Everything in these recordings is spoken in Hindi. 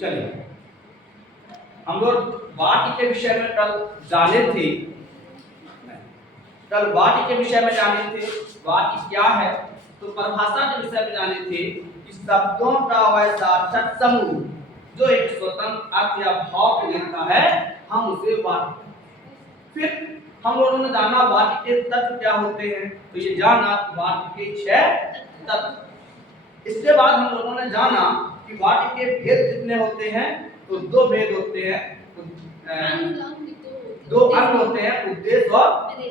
चलिए, हम लोग वाक्य के विषय में कल जाने थे। कल वाक्य के विषय में जाने थे, वाक्य क्या है, तो परिभाषा के विषय में जाने थे कि शब्दों का वह सार्थक समूह जो एक स्वतंत्र अर्थ या भाव लेता है, हम उसे वाक्य। फिर हम लोगों ने जाना वाक्य के तत्व क्या होते हैं, तो ये जाना वाक्य के 6 तत्व। इसके बाद हम लोगों ने जाना कि वाक्य के भेद कितने होते हैं, तो 2 भेद होते हैं, दो अंग होते हैं, उद्देश्य और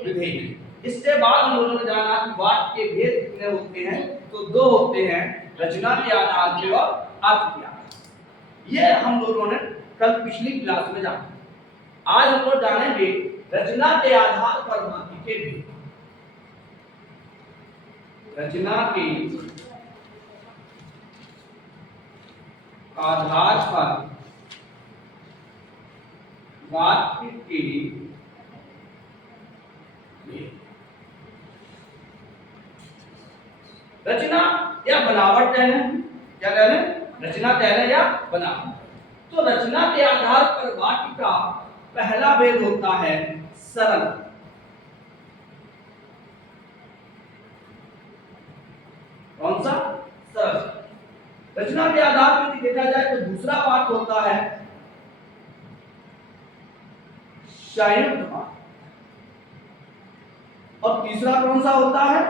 विधेय। इसके बाद हम लोगों ने जाना कि वाक्य के भेद कितने होते हैं, तो 2 होते हैं, रचना के आधार पे और अर्थ के आधार। ये हम लोगों ने कल पिछली क्लास में जाना। आज हम लोग जानेंगे रचना के आधार पर वाक्य के भेद। रचना के आधार पर वाक्य के रचना या बनावट कह लें, क्या कह लें, रचना कह लें या बनावट। तो रचना के आधार पर वाक्य का पहला भेद होता है सरल। कौन सा? सरल। रचना के आधार पर देखा जाए तो दूसरा वाक्य होता है संयुक्त वाक्य, और तीसरा कौन सा होता है?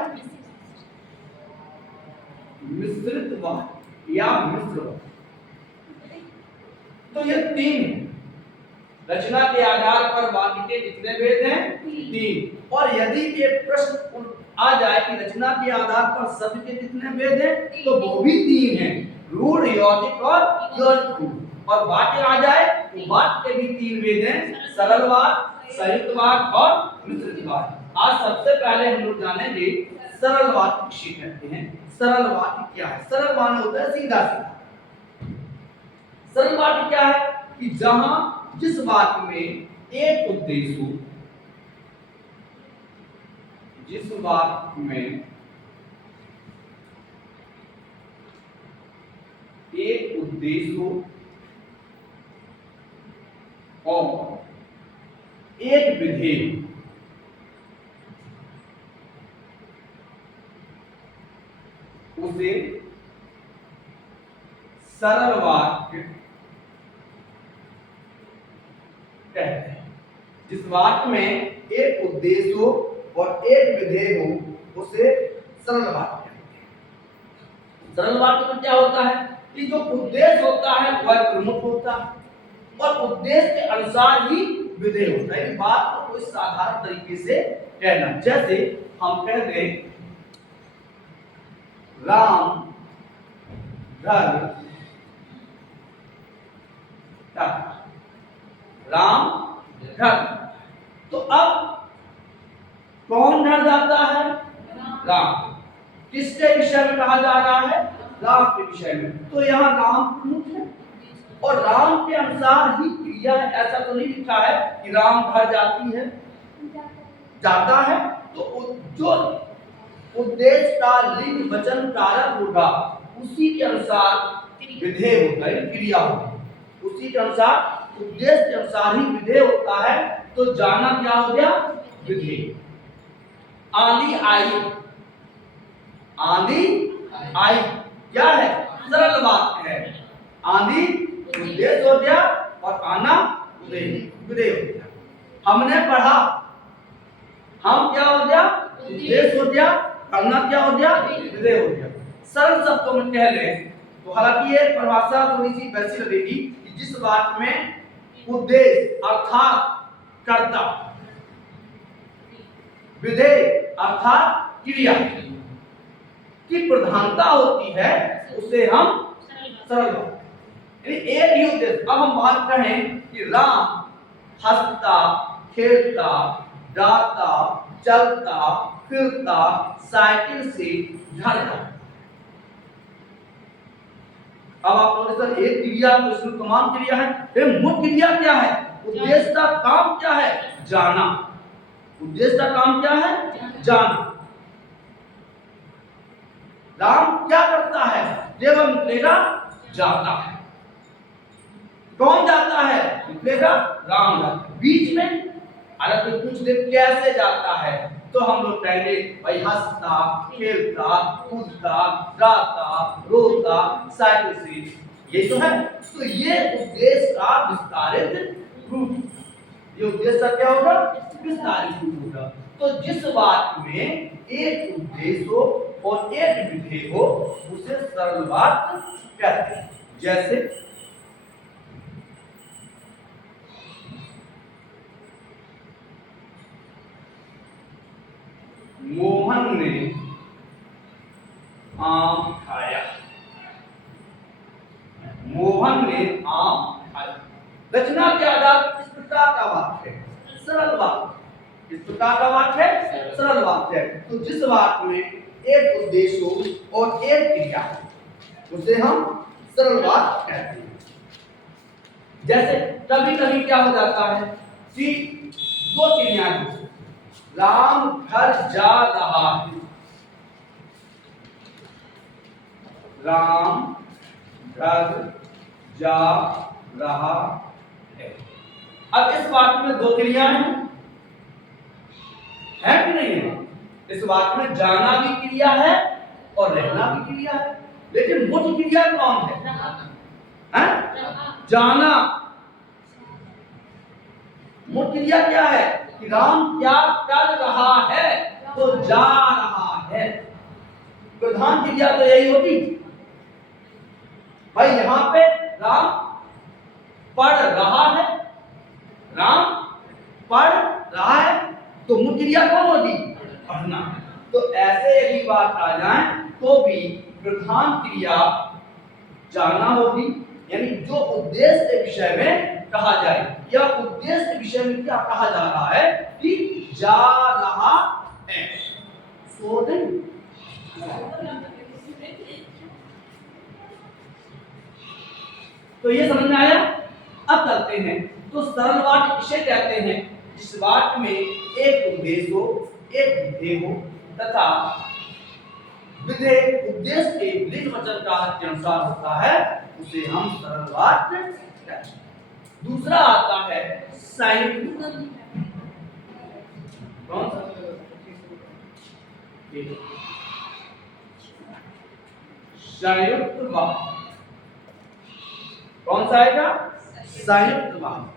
मिश्रित वाक्य या मिश्र वाक्य। तो ये 3 है। रचना के आधार पर वाक्य के कितने भेद हैं? 3। और यदि ये प्रश्न आ जाए कि रचना के आधार पर शब्द के कितने भेद हैं, तो वो भी 3 हैं, रूढ़, यौगिक और यौगिक। और वाक्य आ जाए तो वाक्य के भी 3 भेद हैं, सरल वाक्य, संयुक्त वाक्य और मिश्रित वाक्य। आज सबसे पहले हम लोग जानेंगे सरल वाक्य किसे कहते हैं। सरल वाक्य क्या है? सरल माने होता है सीधा सीधा। सरल वाक्य क्या है कि जहां जिस वाक्य में एक उद्देश्य हो, जिस वाक्य में एक उद्देश्य हो और एक विधेय, उसे सरल वाक्य कहते हैं। जिस वाक्य में एक उद्देश्य हो और एक विधेय हो, उसे सरल वाक्य कहते हैं। सरल वाक्य में क्या होता है कि जो उद्देश्य होता है वह प्रमुख होता है और उद्देश्य के अनुसार ही विधेय होता है। बात को कोई साधारण तरीके से कहना, जैसे हम कह दें राम घर, राम घर। तो अब कौन घर जाता है? राम। किसके विषय में कहा जा रहा है? राम के विषय में। तो यहाँ राम प्रमुख है और राम के अनुसार ही क्रिया है। ऐसा तो नहीं लिखा है कि राम घर जाती है, जाता है। तो जो उद्देश्य का लिंग वचन कारक होगा, उसी के अनुसार विधेय होता है, क्रिया होती है। उसी के अनुसार उद्देश्य के अनुसार ही विधेय होता है। तो जाना क्या हो गया? विधेय। आंधी आई, आंधी आई क्या है? सरल वाक्य है। आंधी उद्देश्य हो गया और आना विधेय हो गया। हमने पढ़ा, हम क्या हो गया? उद्देश्य हो गया, करना क्या हो गया? विधेय हो गया। सरल शब्दों में कह लें तो हालांकि ये परिभाषा थोड़ी सी वैसी लगेगी कि जिस वाक्य में उद्देश्य अर्थात कर्ता, विधेय अर्थात क्रिया की प्रधानता होती है, उसे हम सरल वाक्य। यानी एक ही उद्देश्य। अब हम बात करें कि राम हंसता, खेलता, गाता, चलता, फिरता, साइकिल से घर जाता। अब आप बोले सर एक क्रिया तो इसमें तमाम क्रिया है। मुख्य क्रिया क्या है? उद्देश्य का काम क्या है? जाना। उद्देश्य का काम क्या है? जाना। राम क्या करता है? जब हम निकलेगा जाता है। कौन जाता है? लिखेगा राम जाता है। बीच में अगर कोई पूछ दे कैसे जाता है, तो हम लोग कहेंगे भाई हंसता, खेलता, कूदता, गाता, रोता, साइकिल से, ये तो है। तो ये उद्देश्य का विस्तारित रूप, ये उद्देश्य का क्या होगा? विस्तारित रूप होगा। तो जिस बात में एक उद्देश्य हो और एक विधेय हो, उसे सरल बात कहते हैं। जैसे मोहन ने आम खाया। मोहन ने आम खाया। रचना के आधार पर इस प्रकार का वाक्य है, सरल वाक्य। इस प्रकार का वाक्य है, सरल वाक्य है। तो जिस वाक्य में एक उद्देश्य हो और एक क्रिया हो, उसे हम सरल वाक्य कहते हैं। जैसे कभी कभी क्या हो जाता है कि दो क्रियाएं हैं, राम घर जा रहा है। राम घर जा रहा है। अब इस वाक्य में दो क्रियाएं हैं, है कि नहीं है? इस वाक्य में जाना भी क्रिया है और रहना भी क्रिया है, लेकिन मुख्य क्रिया कौन है? जाना। मुख्य क्रिया क्या है कि राम क्या कर रहा है? तो जा रहा है। प्रधान क्रिया तो यही होगी भाई। यहां पे राम पढ़ रहा है, राम पढ़ रहा है, तो मुख्य क्रिया कौन होगी? पढ़ना। तो ऐसे यदि बात आ जाए तो भी प्रधान क्रिया जाना होगी, यानी जो उद्देश्य के विषय में कहा जाए, या उद्देश्य के विषय में क्या कहा जा रहा है कि जा रहा है। सो नहीं। तो ये समझ में आया? अब चलते हैं। तो सरल वाक्य इसे कहते हैं जिस वाक्य में एक उद्देश्य हो, एक विधेय हो तथा विधेय उद्देश्य के लिंग वचन का के अनुसार होता है, उसे हम सरल वाक्य कहते हैं। दूसरा आता है संयुक्त। कौन सा? संयुक्त वाक्य। कौन सा आएगा? संयुक्त वाक्य।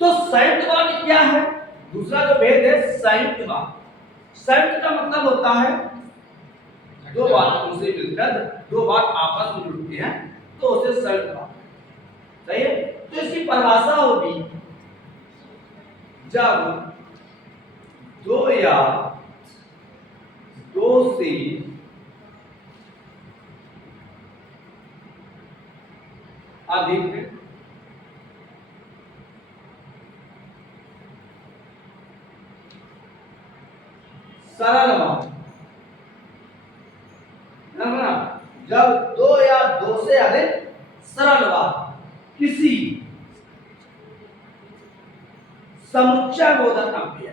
तो संयुक्त वाक्य क्या है? दूसरा जो भेद है संयुक्त वाक्य। संयुक्त का मतलब होता है दो बातों से मिलकर दो बात आपस में जुड़ती हैं, तो उसे संयुक्त वाक्य। सही है? तो इसकी परिभाषा होगी जब दो या दो से अधिक सरल वाक्य, जब दो या दो से अधिक सरल वाक्य किसी समुच्चय बोधक अव्यय,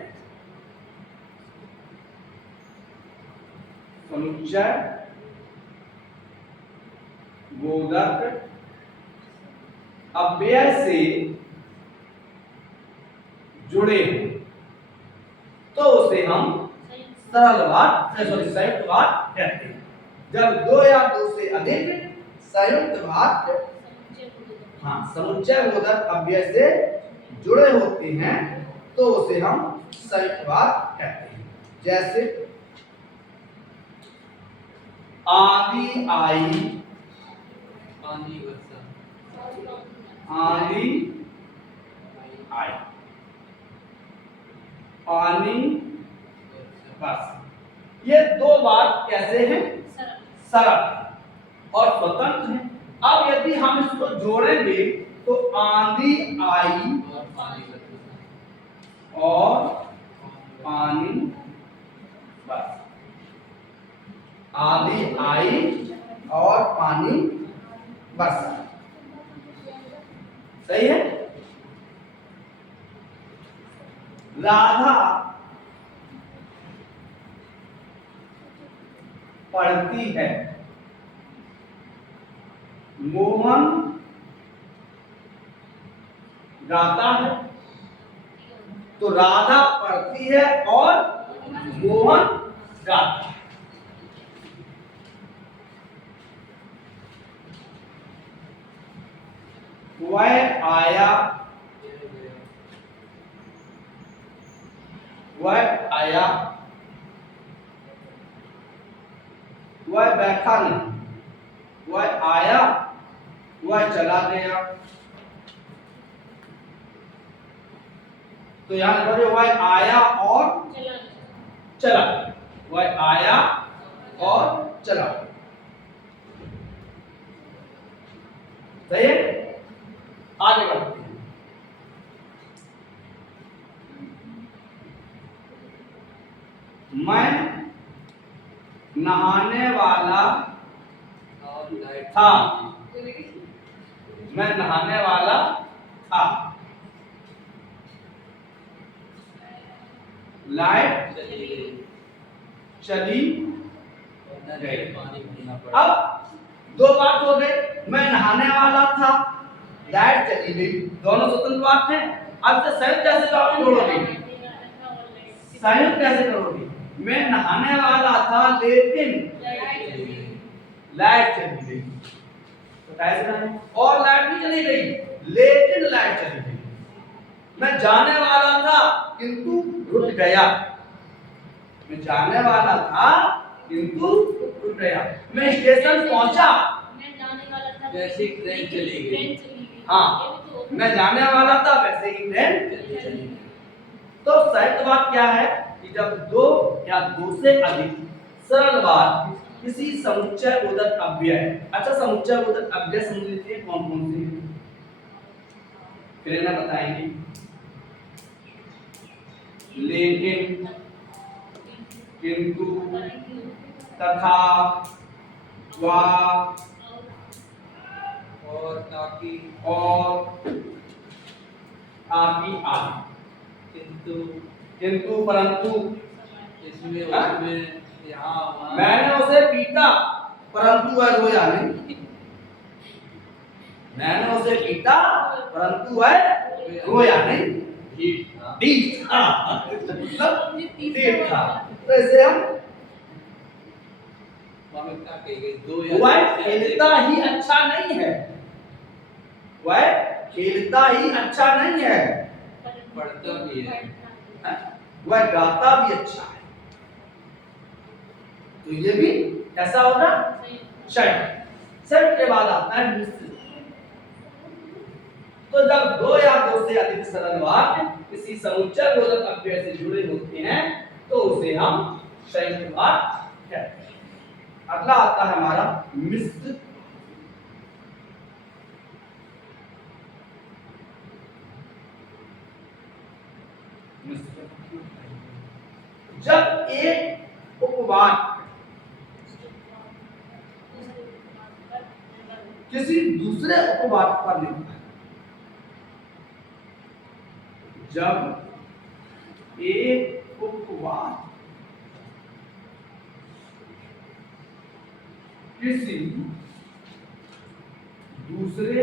समुच्चय बोधक अव्यय से जुड़े हो, तो उसे हम सरल वाक्य संयुक्त वाक्य कहते हैं। जब दो या दो से अधिक संयुक्त वाक्य समुच्चय बोधक अव्यय से जुड़े होते हैं, तो उसे हम संयुक्त वाक्य कहते हैं। जैसे आंधी आई, आंधी आई, पानी बस। ये दो बात कैसे हैं? सरल और स्वतंत्र हैं। अब यदि हम इसको जोड़ेंगे तो आंधी आई और पानी बस। आंधी आई और पानी बस। सही है? राधा पढ़ती है, मोहन गाता है, तो राधा पढ़ती है और मोहन गाता है। वह आया, वह आया, वह बैठा नहीं, वह आया, वह चला गया। तो यहां पर वह आया और चला, वह आया और चला। सही है, आगे बढ़ते हैं। मैं नहाने वाला था, मैं नहाने वाला था, लाइट चली गई। अब दो बात हो गई, मैं नहाने वाला था, लाइट चली गई, दोनों स्वतंत्र बात है। अब से संयुक्त कैसे जोड़ोगे, संयुक्त कैसे करोगे? मैं नहाने वाला था लेकिन लाइट चली गई, तो कैसे है? और लाइट भी चली गई लेकिन लाइट चली गई। मैं जाने वाला था किंतु रुक गया, मैं जाने वाला था किंतु रुक गया। मैं स्टेशन पहुंचा, मैं जाने वाला था वैसे ही ट्रेन चली गई। हाँ, मैं जाने वाला था वैसे ही ट्रेन चली गई। तो संयुक्त बात क्या है कि जब दो या दो से अधिक सरल बात किसी समुच्चय बोधक अव्यय, अच्छा समुच्चय बोधक अव्यय समझ लीजिए कौन कौन से फिर ना बताएंगे। लेकिन, किंतु, तथा, वा, और ताकि, और, आदि आदि। किंतु, किंतु, परंतु, इसमें उसमें यहाँ वहाँ। मैंने उसे पीटा परंतु वह रोया नहीं, मैंने उसे पीटा परंतु वह रोया नहीं, ढीठ था, मतलब ढीठ था। तो इसे हम क्या कहेंगे, दो या वह खेलता ही अच्छा नहीं है, वह खेलता ही अच्छा नहीं है, पढ़ता भी है, वह गाता भी अच्छा है। तो ये भी कैसा होगा, षट। षट के बाद आता है मिश्रित। तो जब दो या दो से अधिक सरल वाक्य किसी समुच्चय बोधक अव्यय से जुड़े होते हैं तो उसे हम संयुक्त वाक्य कहते हैं। अगला आता है हमारा मिश्रित। जब एक उपवाक्य किसी दूसरे उपवाक्य पर निर्भर है, जब एक उपवाक्य किसी दूसरे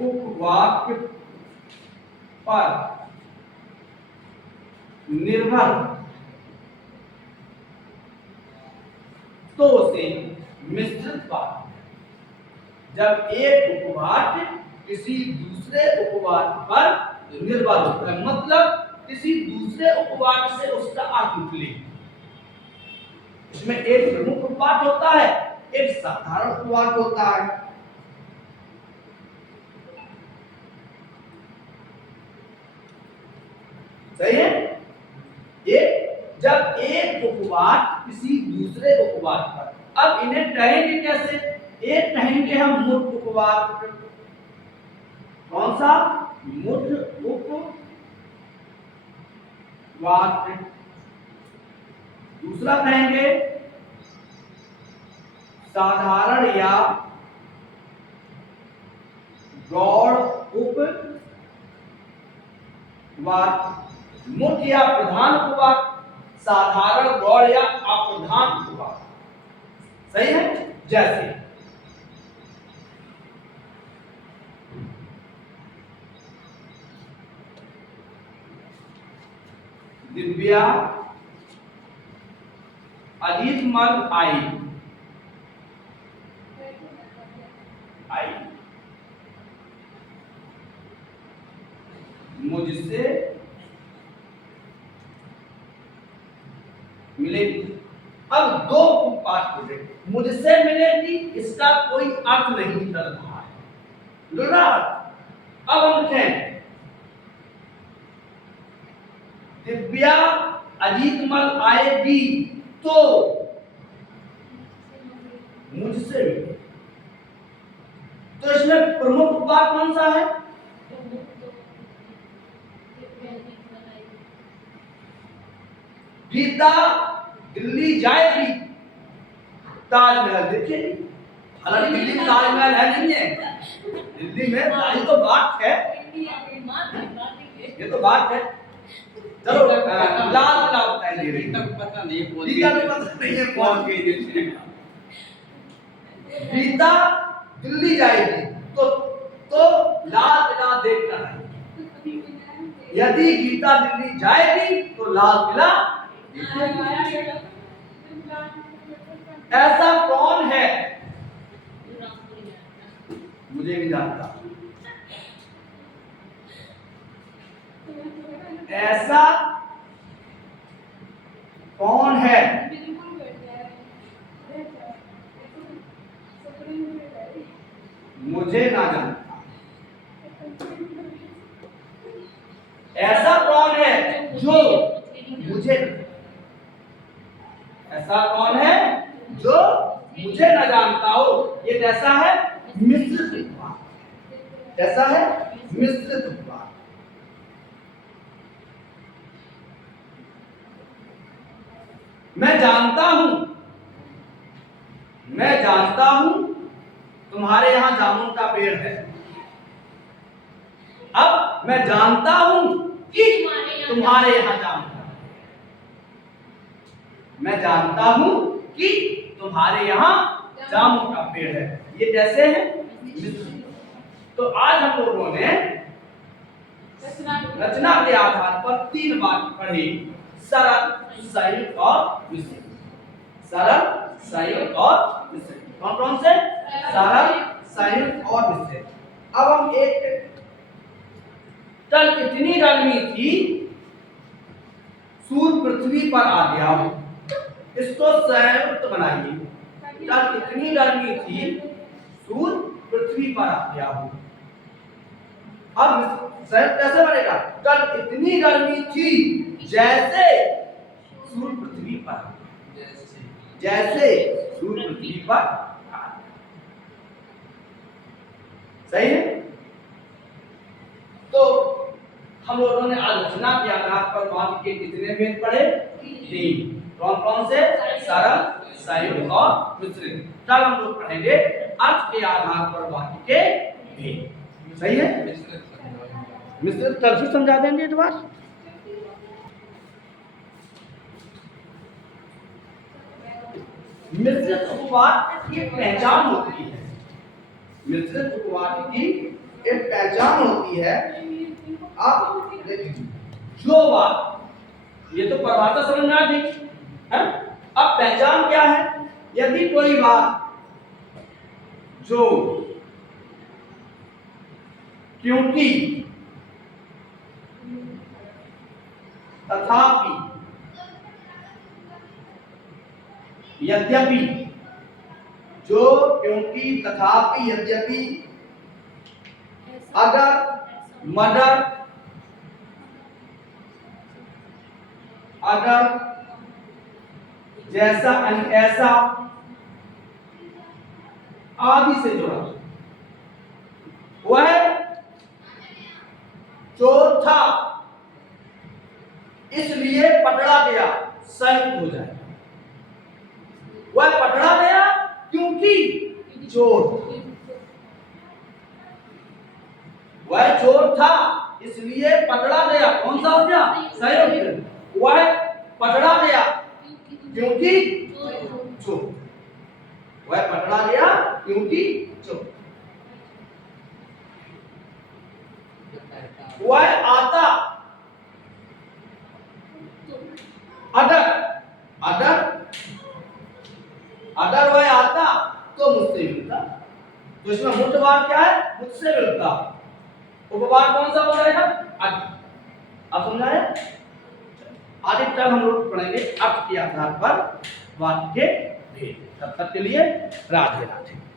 उपवाक्य पर निर्भर तो उसे मिश्रित वाक्य। जब एक उपवाक्य किसी दूसरे उपवाक्य पर निर्भर होता है, मतलब किसी दूसरे उपवाक्य से उसका अर्थ निकले। इसमें एक प्रमुख उपवाक्य होता है, एक साधारण उपवाक्य होता है। सही है? जब एक उपवाक्य किसी दूसरे उपवाक्य पर, अब इन्हें कहेंगे कैसे? एक कहेंगे हम मुठ उपवाक्य। कौन सा? मुठ उपवाक्य। दूसरा कहेंगे साधारण या गौड़ उपवाक्य। मुठ या प्रधान उपवाक्य, साधारण, गौड़ या अप्रधान उपवाक्य। सही है? जैसे दिव्या अजीत मल आई आई मुझसे मिलेगी। अब दो बात बोले, मुझसे मिलेगी इसका कोई अर्थ नहीं चल रहा है। दूसरा अब हम लिखें दिव्या अजीत मल आएगी तो मुझसे मिले, तो इसमें प्रमुख बात कौन सा है? गीता दिल्ली जाएगी ताजमहल देखेगी। हालांकि दिल्ली में ताजमहल है नहीं है, दिल्ली में ये तो बात है, ये तो बात है। चलो लाल किला बताइए। अभी तक पता नहीं पहुंच गीता तो पता नहीं है पहुंच गई। गीता दिल्ली जाएगी तो लाल किला देखना है। यदि गीता दिल्ली जाएगी तो लाल किला ऐसा कौन है? मुझे नहीं जानता। ऐसा कौन है? मुझे ना जानता। ऐसा कौन है जो मुझे, ऐसा कौन है जो मुझे न जानता हो? ये कैसा है? मिश्रित उपवाद। कैसा है? मिश्रित उपवाद। मैं जानता हूं तुम्हारे यहां जामुन का पेड़ है। अब मैं जानता हूं कि तुम्हारे यहां जामुन का, मैं जानता हूं कि तुम्हारे यहां जामुन का पेड़ है। ये कैसे है? तो आज हम लोगों ने रचना के आधार पर 3 बात पढ़ी, सरल, संयुक्त और मिश्रित। सरल, संयुक्त और मिश्रित। कौन कौन से? सरल, संयुक्त और मिश्रित। अब हम एक, कल इतनी गर्मी थी सूर्य पृथ्वी पर आ गया, इसको संयुक्त बनाइए। कल इतनी गर्मी थी सूर्य पृथ्वी पर आ गया हूं। अब संयुक्त कैसे बनेगा? कल इतनी गर्मी थी जैसे सूर्य पृथ्वी पर आ गया। जैसे सूर्य पृथ्वी पर आ गया। सही है? तो हम लोगों ने आलोचना के आधार पर वाक्य के कितने भेद पढ़े? 3। कौन कौन से? सरल, संयुक्त और मिश्रित। कल हम लोग पढ़ेंगे अर्थ के आधार पर वाक्य के भेद। सही है? मिश्रित कल से समझा देंगे एक बार। मिश्रित उपवाद की पहचान होती है। मिश्रित उपवाद की एक पहचान होती है। आप देखिए, जो बात, ये तो परिभाषा समझ में आ गई है। अब पहचान क्या है? यदि कोई बात जो क्योंकि, तथापि, यद्यपि, जो क्योंकि, तथापि, यद्यपि, अगर, मगर, अगर, जैसा, ऐसा आदि से जुड़ा, वह चोर था इसलिए पकड़ा गया, संयुक्त हो जाएगा। वह पकड़ा गया क्योंकि चोर, वह चोर था इसलिए पकड़ा गया। कौन सा हो गया? संयुक्त। वह पकड़ा गया क्योंकि चोर, वह पकड़ा गया क्योंकि चोर। वह आता तो मुझसे मिलता। तो इसमें मुख्य वाक्य क्या है? मुझसे मिलता। उपवाद कौन सा हो जाएगा? अधिक। अब समझाया? अधिक तक हम लोग पढ़ेंगे अर्थ के आधार पर वाक्य भेद। तब तक के लिए राधे राधे।